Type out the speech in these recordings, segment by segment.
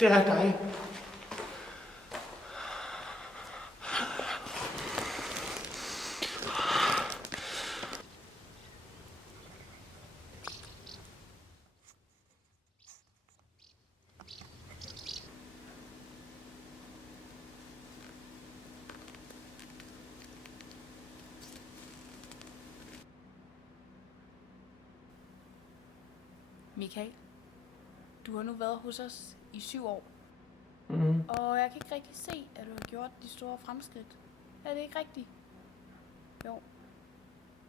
Det er dig. Michael, du har nu været hos os i 7 år. Mm. Og jeg kan ikke rigtig se, at du har gjort de store fremskridt. Er det ikke rigtigt? Jo.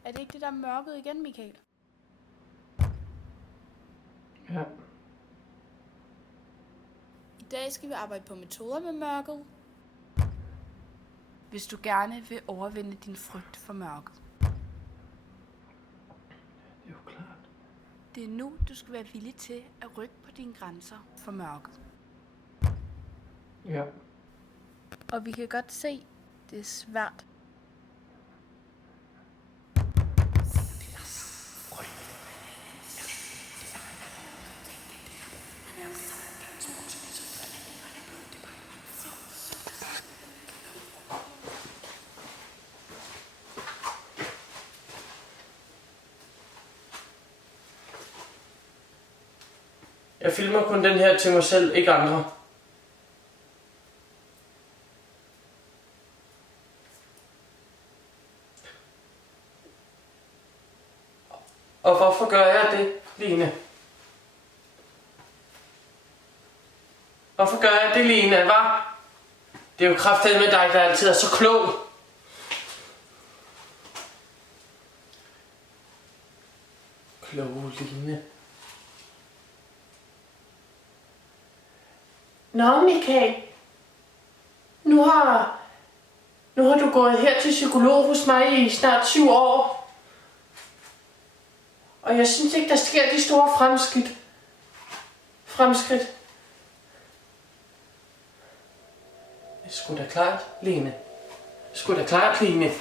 Er det ikke det der mørket igen, Michael? Ja. I dag skal vi arbejde på metoder med mørket. Hvis du gerne vil overvinde din frygt for mørket. Det er jo klart. Det er nu, du skal være villig til at rykke på dine grænser for mørket. Ja. Og vi kan godt se, det er svært. Jeg filmer kun den her til mig selv, ikke andre. Og hvorfor gør jeg det, Line? Hvorfor gør jeg det, Line? Hvad? Det er jo kraftedeme med dig, der altid er så klog. Kloge Line. Nå, Michael. Nu har du gået her til psykolog hos mig i snart 7 år. Og jeg synes ikke, der sker de store fremskridt. Det er sgu da klart, Lene. Sgu da klart, Line.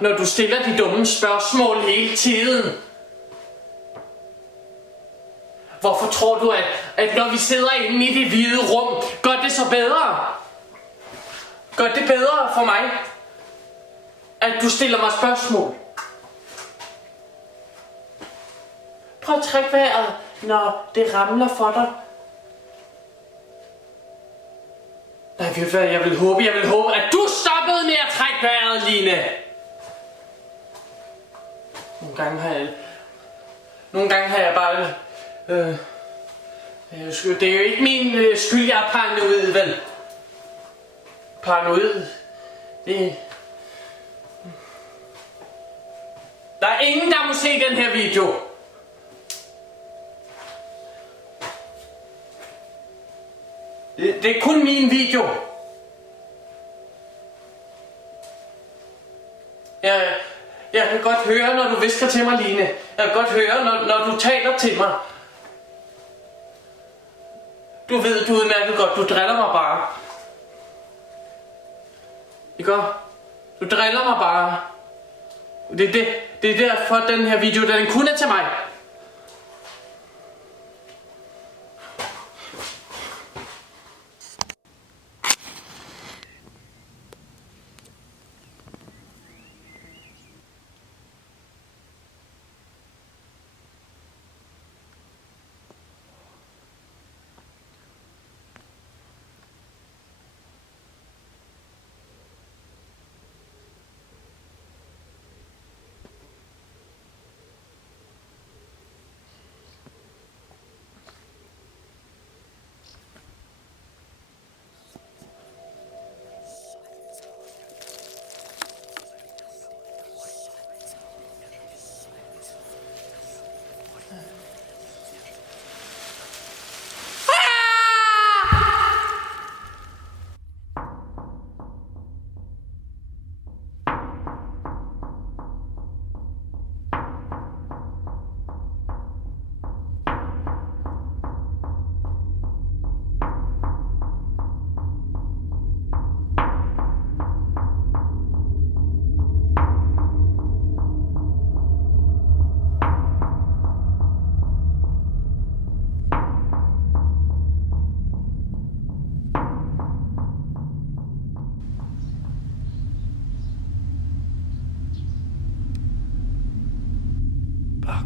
Når du stiller de dumme spørgsmål hele tiden. Hvorfor tror du, at når vi sidder inde i det hvide rum, gør det så bedre? Gør det bedre for mig, at du stiller mig spørgsmål? Prøv at trække vejret, når det ramler for dig. Nej, ved du hvad, jeg vil håbe, at du stoppede med at trække vejret, Line. Nogle gange har jeg bare... det er jo ikke min skyld, jeg er paranoid, vel? Paranoid? Det... Der er ingen, der må se den her video. Det er kun min video. Jeg kan godt høre, når du hvisker til mig, Line. Jeg kan godt høre, når du taler til mig. Du ved, du udmærket godt, du driller mig bare. Ikke? Du driller mig bare. Det er derfor, den her video, den kun er til mig.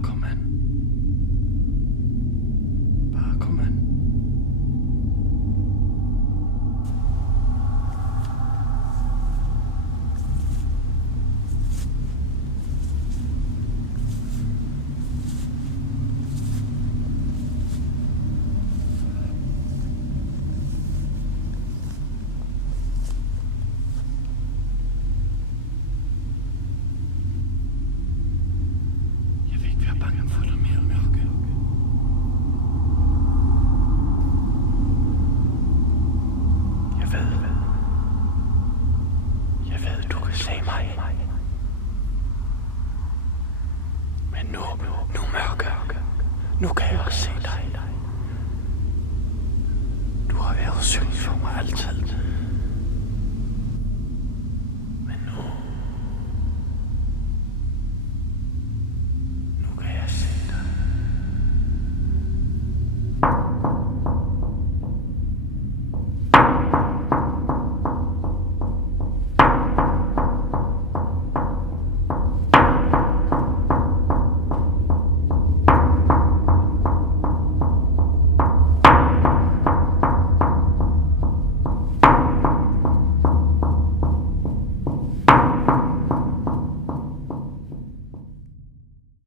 Bare kom an. Bare kom an. Men nu mørke. Nu kan jeg også se dig. Du har været synlig for mig altid.